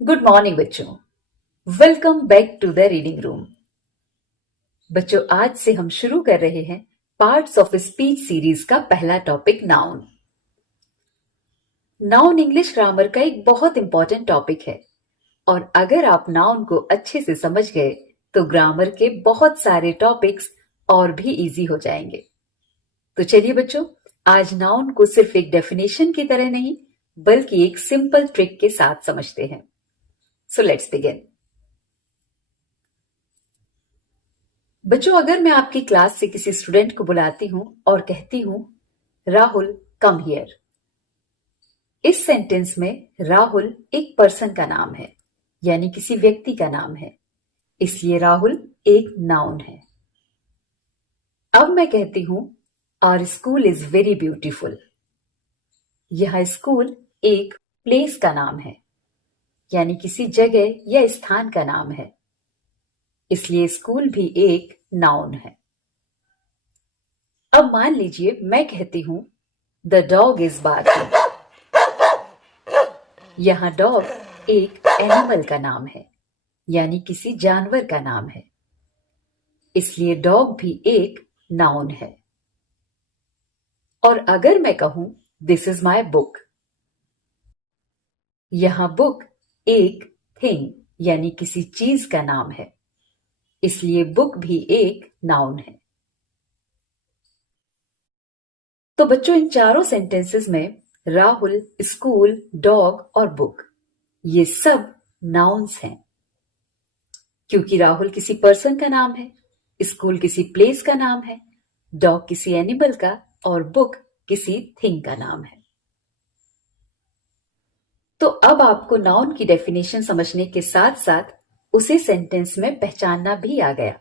Good morning बच्चों। Welcome back to the reading room. बच्चों, आज से हम शुरू कर रहे हैं पार्ट्स ऑफ स्पीच सीरीज का पहला topic noun. Noun English grammar का एक बहुत इंपॉर्टेंट टॉपिक है और अगर आप नाउन को अच्छे से समझ गए तो ग्रामर के बहुत सारे टॉपिक्स और भी इजी हो जाएंगे। तो चलिए बच्चों, आज नाउन को सिर्फ एक डेफिनेशन की तरह नहीं बल्कि एक सिंपल ट्रिक के साथ समझते हैं। So let's begin. बच्चों, अगर मैं आपकी क्लास से किसी स्टूडेंट को बुलाती हूं और कहती हूं राहुल कम हियर, इस सेंटेंस में राहुल एक पर्सन का नाम है, यानी किसी व्यक्ति का नाम है, इसलिए राहुल एक नाउन है। अब मैं कहती हूं our school is very beautiful, यह स्कूल एक प्लेस का नाम है, यानी किसी जगह या स्थान का नाम है, इसलिए स्कूल भी एक नाउन है। अब मान लीजिए मैं कहती हूं द डॉग इज बार्किंग, यहां डॉग एक एनिमल का नाम है, यानी किसी जानवर का नाम है, इसलिए डॉग भी एक नाउन है। और अगर मैं कहूं दिस इज माई बुक, यहां बुक एक थिंग यानी किसी चीज का नाम है, इसलिए बुक भी एक नाउन है। तो बच्चों, इन चारों सेंटेंसेस में राहुल, स्कूल, डॉग और बुक ये सब नाउन्स हैं, क्योंकि राहुल किसी पर्सन का नाम है, स्कूल किसी प्लेस का नाम है, डॉग किसी एनिमल का और बुक किसी थिंग का नाम है। तो अब आपको नाउन की डेफिनेशन समझने के साथ साथ उसे सेंटेंस में पहचानना भी आ गया।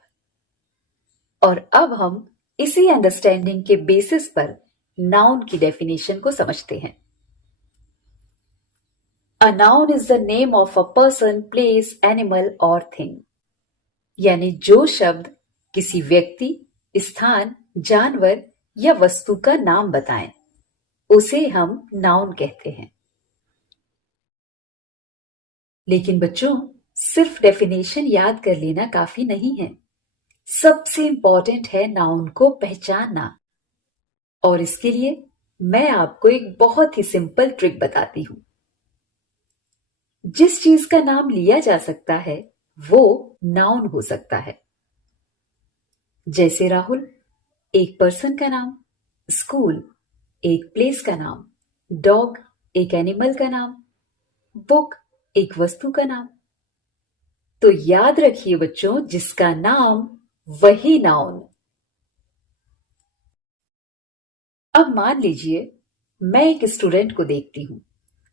और अब हम इसी अंडरस्टैंडिंग के बेसिस पर नाउन की डेफिनेशन को समझते हैं। A noun is the name of a person, place, animal और थिंग, यानी जो शब्द किसी व्यक्ति, स्थान, जानवर या वस्तु का नाम बताएं, उसे हम नाउन कहते हैं। लेकिन बच्चों, सिर्फ डेफिनेशन याद कर लेना काफी नहीं है। सबसे इंपॉर्टेंट है नाउन को पहचानना। और इसके लिए मैं आपको एक बहुत ही सिंपल ट्रिक बताती हूं। जिस चीज का नाम लिया जा सकता है वो नाउन हो सकता है। जैसे राहुल एक पर्सन का नाम, स्कूल एक प्लेस का नाम, डॉग एक एनिमल का नाम, बुक एक वस्तु का नाम। तो याद रखिए बच्चों, जिसका नाम वही नाउन। अब मान लीजिए मैं एक स्टूडेंट को देखती हूं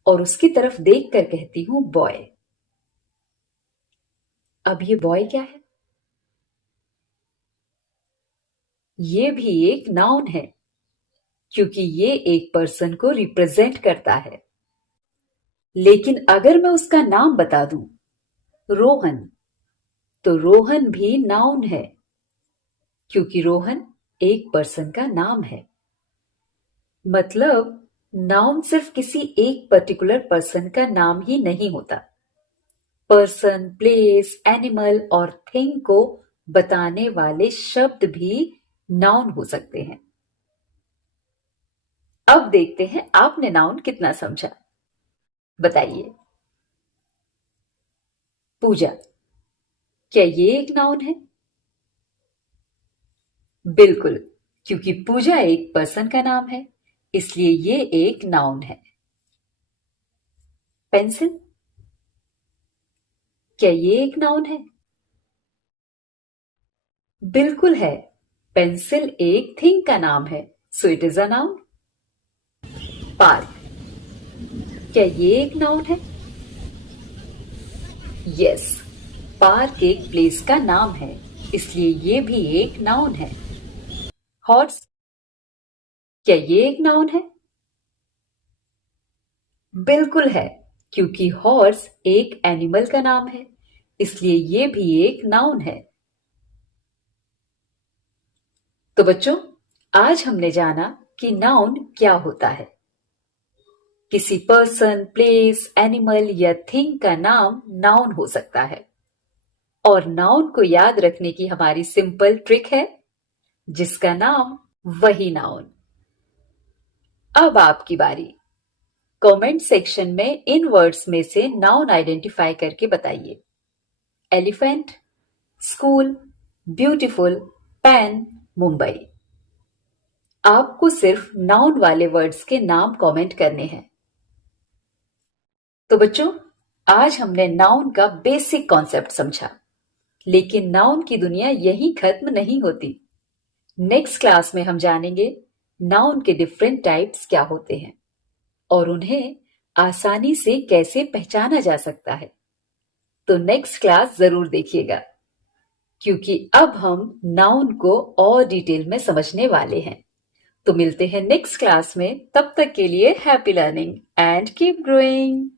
और उसकी तरफ देखकर कहती हूं बॉय। अब ये बॉय क्या है? ये भी एक नाउन है, क्योंकि ये एक पर्सन को रिप्रेजेंट करता है। लेकिन अगर मैं उसका नाम बता दूं रोहन, तो रोहन भी नाउन है, क्योंकि रोहन एक पर्सन का नाम है। मतलब नाउन सिर्फ किसी एक पर्टिकुलर पर्सन का नाम ही नहीं होता। पर्सन, प्लेस, एनिमल और थिंग को बताने वाले शब्द भी नाउन हो सकते हैं। अब देखते हैं आपने नाउन कितना समझा। बताइए। पूजा, क्या ये एक नाउन है? बिल्कुल, क्योंकि पूजा एक पर्सन का नाम है, इसलिए ये एक नाउन है। पेंसिल, क्या ये एक नाउन है? बिल्कुल है, पेंसिल एक थिंग का नाम है, so it is a noun. Park, क्या ये एक नाउन है? यस, पार्क एक प्लेस का नाम है, इसलिए ये भी एक नाउन है। हॉर्स, क्या ये एक नाउन है? बिल्कुल है, क्योंकि हॉर्स एक एनिमल का नाम है, इसलिए ये भी एक नाउन है। तो बच्चों, आज हमने जाना कि नाउन क्या होता है। किसी पर्सन, प्लेस, एनिमल या थिंग का नाम नाउन हो सकता है। और नाउन को याद रखने की हमारी सिंपल ट्रिक है, जिसका नाम वही नाउन। अब आपकी बारी। कमेंट सेक्शन में इन वर्ड्स में से नाउन आइडेंटिफाई करके बताइए। Elephant, school, beautiful, pen, Mumbai. आपको सिर्फ नाउन वाले वर्ड्स के नाम कमेंट करने हैं। तो बच्चों, आज हमने नाउन का बेसिक कॉन्सेप्ट समझा, लेकिन नाउन की दुनिया यहीं खत्म नहीं होती। नेक्स्ट क्लास में हम जानेंगे नाउन के डिफरेंट टाइप्स क्या होते हैं और उन्हें आसानी से कैसे पहचाना जा सकता है। तो नेक्स्ट क्लास जरूर देखिएगा, क्योंकि अब हम नाउन को और डिटेल में समझने वाले हैं। तो मिलते हैं नेक्स्ट क्लास में। तब तक के लिए happy learning and keep growing.